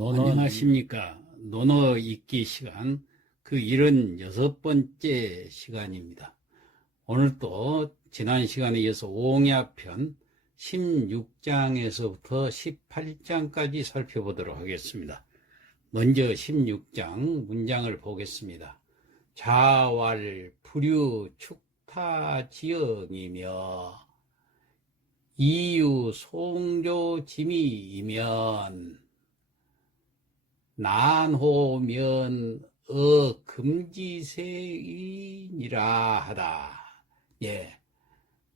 논어 안녕하십니까. 논어 읽기 시간 그 76번째 시간입니다. 오늘 또 지난 시간에 이어서 옹야편 16장에서부터 18장까지 살펴보도록 하겠습니다. 먼저 16장 문장을 보겠습니다. 자왈 불유 축타 지영이며 이유 송조 지미이면 난호면 어 금지세인이라 하다. 예.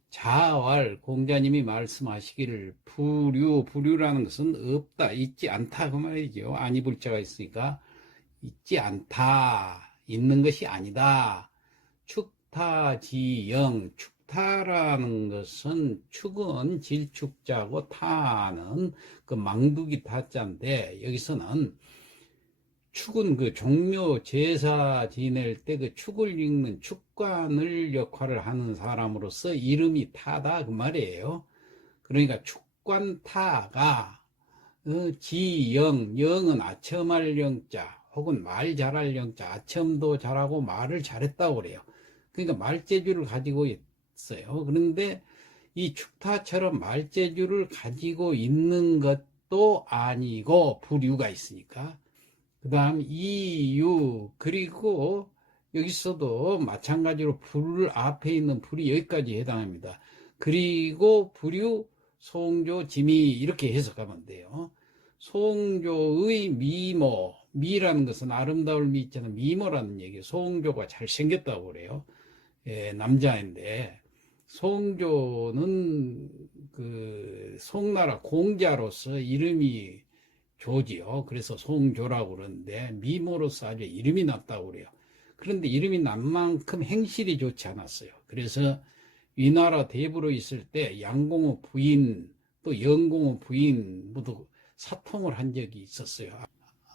자왈 공자님이 말씀하시기를 부류 부류라는 것은 없다 있지 않다 그 말이죠. 아니 불자가 있으니까 있지 않다 있는 것이 아니다. 축타지영 축타라는 것은 축은 질축자고 타는 그 망두기 타자인데 여기서는 축은 그 종묘 제사 지낼 때 그 축을 읽는 축관을 역할을 하는 사람으로서 이름이 타다 그 말이에요. 그러니까 축관타가 어, 지영, 영은 아첨할 영자 혹은 말 잘할 영자, 아첨도 잘하고 말을 잘했다고 그래요. 그러니까 말재주를 가지고 있어요. 그런데 이 축타처럼 말재주를 가지고 있는 것도 아니고 부류가 있으니까 그 다음 이유 그리고 여기서도 마찬가지로 불 앞에 있는 불이 여기까지 해당합니다. 그리고 불유 송조 지미 이렇게 해석하면 돼요. 송조의 미모 미라는 것은 아름다울 미 있잖아요. 미모라는 얘기예요. 송조가 잘생겼다고 그래요. 예, 남자인데 송조는 그 송나라 공자로서 이름이 조지요. 그래서 송조라고 그러는데 미모로서 아주 이름이 났다고 그래요. 그런데 이름이 난 만큼 행실이 좋지 않았어요. 그래서 위나라 대부로 있을 때 양공의 부인 또 영공의 부인 모두 사통을 한 적이 있었어요.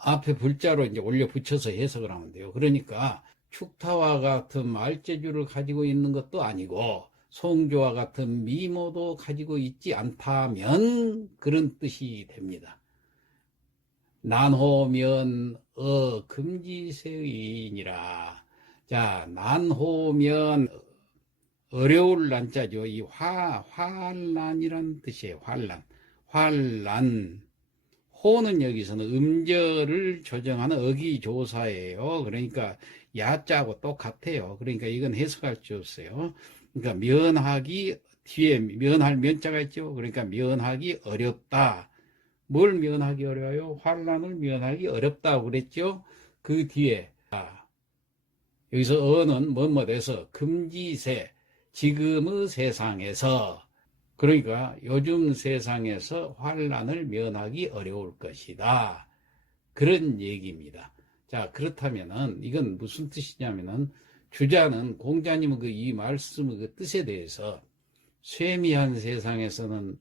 앞에 불자로 이제 올려 붙여서 해석을 하면 돼요. 그러니까 축타와 같은 말재주를 가지고 있는 것도 아니고 송조와 같은 미모도 가지고 있지 않다면 그런 뜻이 됩니다. 난호면 어 금지세인이라. 자, 난호면 어려울 난자죠. 이 화, 환란이란 뜻이에요. 환란. 환란. 호는 여기서는 음절을 조정하는 어기조사예요. 그러니까 야자하고 똑같아요. 그러니까 이건 해석할 수 없어요. 그러니까 면하기 뒤에 면할 면자가 있죠. 그러니까 면하기 어렵다. 뭘 면하기 어려워요? 환란을 면하기 어렵다고 그랬죠. 그 뒤에 아, 여기서 어는 뭐뭐돼서 금지세 지금의 세상에서 그러니까 요즘 세상에서 환란을 면하기 어려울 것이다. 그런 얘기입니다. 자, 그렇다면은 이건 무슨 뜻이냐면은 주자는 공자님의 그 이 말씀의 그 뜻에 대해서 쇠미한 세상에서는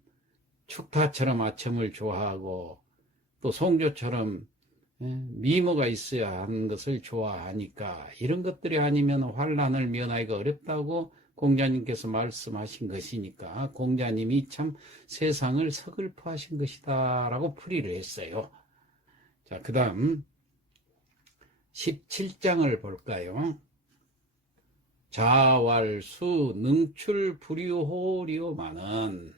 축타처럼 아첨을 좋아하고 또 송조처럼 예, 미모가 있어야 하는 것을 좋아하니까 이런 것들이 아니면 환란을 면하기가 어렵다고 공자님께서 말씀하신 것이니까 공자님이 참 세상을 서글퍼 하신 것이다 라고 풀이를 했어요. 자, 그 다음 17장을 볼까요? 자왈수 능출 불유호리오마는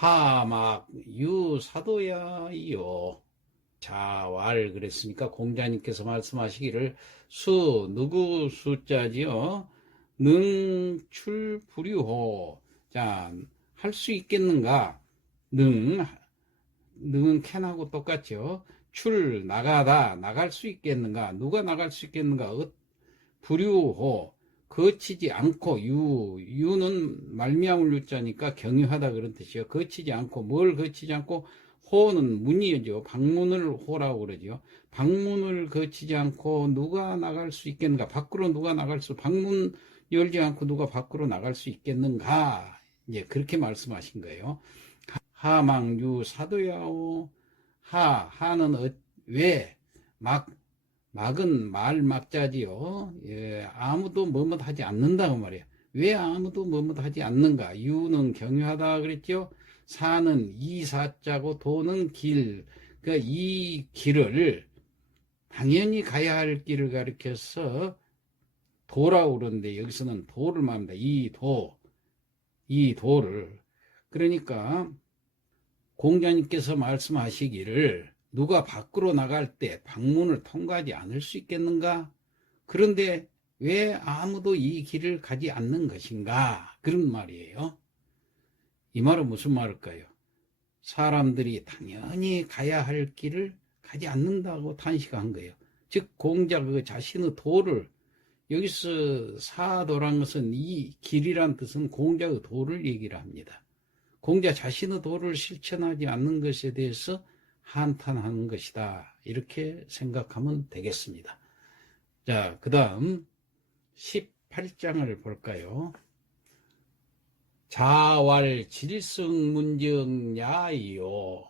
하막 유사도야이요. 자왈 그랬으니까 공자님께서 말씀하시기를 수 누구 숫자지요? 능출 불유호. 자 할 수 있겠는가? 능 능은 캔하고 똑같죠. 출 나가다. 나갈 수 있겠는가? 누가 나갈 수 있겠는가? 어, 불유호 거치지 않고 유 유는 말미암을 유자니까 경유하다 그런 뜻이요. 거치지 않고 뭘 거치지 않고 호는 문이죠. 방문을 호라고 그러죠 방문을 거치지 않고 누가 나갈 수 있겠는가? 밖으로 누가 나갈 수 방문 열지 않고 누가 밖으로 나갈 수 있겠는가? 이제 그렇게 말씀하신 거예요. 하망유 사도야오. 하 하는 어, 왜 막 막은 말 막자지요. 예, 아무도 뭐뭐 하지 않는다고 말이에요. 왜 아무도 뭐뭐 하지 않는가? 유는 경유하다 그랬죠. 사는 이사자고 도는 길. 그러니까 이 길을 당연히 가야 할 길을 가리켜서 도라고 그러는데 여기서는 도를 말합니다. 이 도, 이 도를. 그러니까 공자님께서 말씀하시기를 누가 밖으로 나갈 때 방문을 통과하지 않을 수 있겠는가? 그런데 왜 아무도 이 길을 가지 않는 것인가? 그런 말이에요. 이 말은 무슨 말일까요? 사람들이 당연히 가야 할 길을 가지 않는다고 탄식한 거예요. 즉 공자 그 자신의 도를 여기서 사도란 것은 이 길이란 뜻은 공자의 도를 얘기를 합니다. 공자 자신의 도를 실천하지 않는 것에 대해서 한탄하는 것이다. 이렇게 생각하면 되겠습니다. 자, 그 다음 18장을 볼까요? 자왈 질성문정 야이요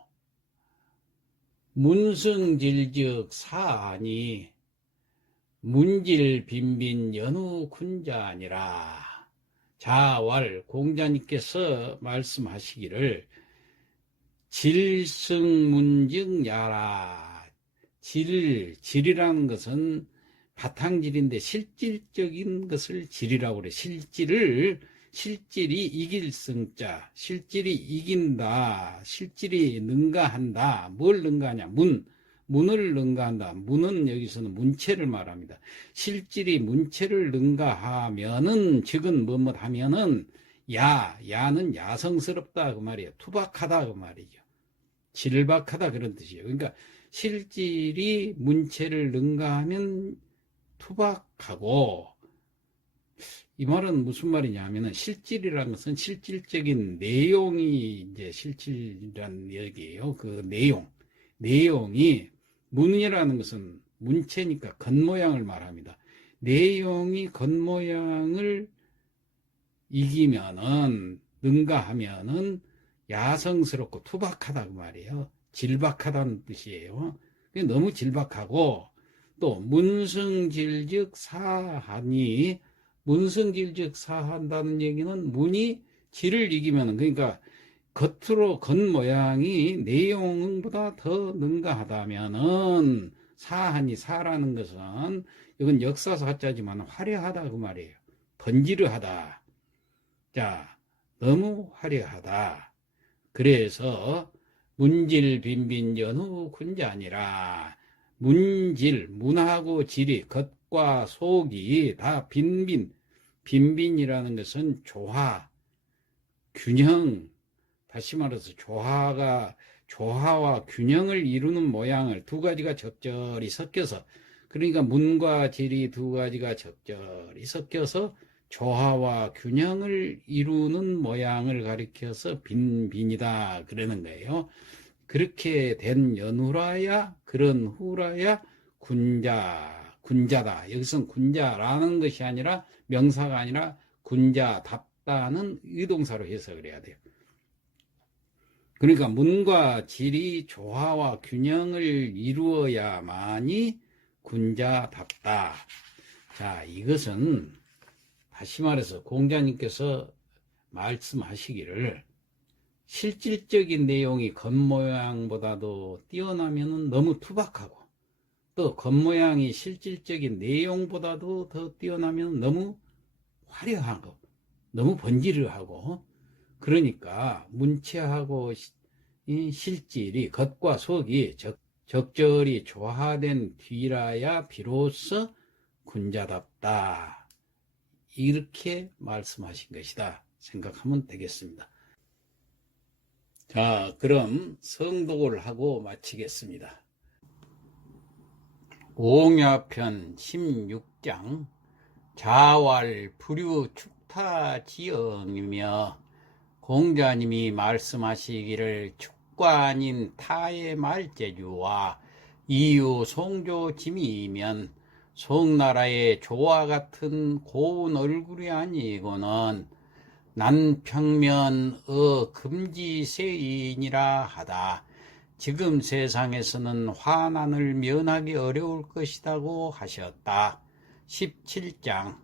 문성질적 사하니 문질 빈빈 연후 군자니라 자왈 공자님께서 말씀하시기를 질성문정 야라 질 질이라는 것은 바탕질인데 실질적인 것을 질이라고 그래 실질을 실질이 이길 성자, 실질이 이긴다, 실질이 능가한다. 뭘 능가하냐? 문, 문을 능가한다. 문은 여기서는 문체를 말합니다. 실질이 문체를 능가하면은, 즉은 뭐뭐 하면은, 야, 야는 야성스럽다. 그 말이에요. 투박하다. 그 말이죠. 질박하다. 그런 뜻이에요. 그러니까 실질이 문체를 능가하면 투박하고, 이 말은 무슨 말이냐 하면은 실질이라는 것은 실질적인 내용이 이제 실질이란 얘기예요. 그 내용. 내용이 문이라는 것은 문체니까 겉모양을 말합니다. 내용이 겉모양을 이기면은 능가하면은 야성스럽고 투박하다 그 말이에요. 질박하다는 뜻이에요. 너무 질박하고 또 문승질즉 사하니 문성질적 사한다는 얘기는 문이 질을 이기면 그러니까 겉으로 겉모양이 내용보다 더 능가하다면은 사하니 사라는 것은 이건 역사사자지만 화려하다 그 말이에요. 번지르하다. 자, 너무 화려하다. 그래서 문질 빈빈 연후 군자니라. 문질 문하고 질이 겉과 속이 다 빈빈 빈빈이라는 것은 조화 균형 다시 말해서 조화가 조화와 균형을 이루는 모양을 두 가지가 적절히 섞여서 그러니까 문과 질이 두 가지가 적절히 섞여서 조화와 균형을 이루는 모양을 가리켜서 빈빈이다 그러는 거예요. 그렇게 된 연후라야 그런 후라야 군자 군자다. 여기서는 군자라는 것이 아니라 명사가 아니라 군자답다는 의동사로 해석을 해야 돼요. 그러니까 문과 질이 조화와 균형을 이루어야만이 군자답다. 자, 이것은 다시 말해서 공자님께서 말씀하시기를 실질적인 내용이 겉모양보다도 뛰어나면 너무 투박하고 또 겉모양이 실질적인 내용보다도 더 뛰어나면 너무 화려하고 너무 번지르하고 그러니까 문체하고 이 실질이 겉과 속이 적, 적절히 조화된 뒤라야 비로소 군자답다 이렇게 말씀하신 것이다 생각하면 되겠습니다. 자, 그럼 성독을 하고 마치겠습니다. 옹야편 16장 자왈 불유 축타 지영이며 공자님이 말씀하시기를 아닌 타의 말재주와 이유 송조 짐이면 송나라의 조와 같은 고운 얼굴이 아니고는 난평면 어 금지세인이라 하다. 지금 세상에서는 화난을 면하기 어려울 것이라고 하셨다. 17장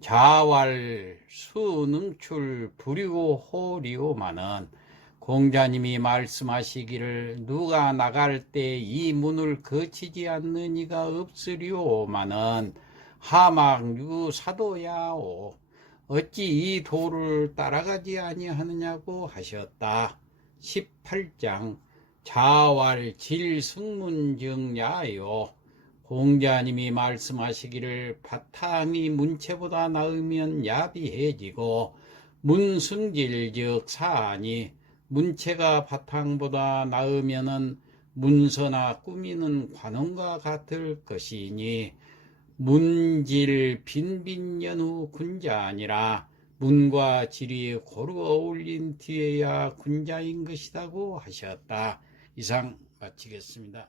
자왈 수능출 부리고 호리오마는 공자님이 말씀하시기를 누가 나갈 때 이 문을 거치지 않는 이가 없으리오마는 하막유 사도야오 어찌 이 도를 따라가지 아니하느냐고 하셨다. 18장 자왈 질승문증야요 공자님이 말씀하시기를 바탕이 문체보다 나으면 야비해지고 문승질 즉 사하니 문체가 바탕보다 나으면은 문서나 꾸미는 관원과 같을 것이니 문질 빈빈연후 군자 아니라 문과 질이 고루 어울린 뒤에야 군자인 것이라고 하셨다. 이상 마치겠습니다.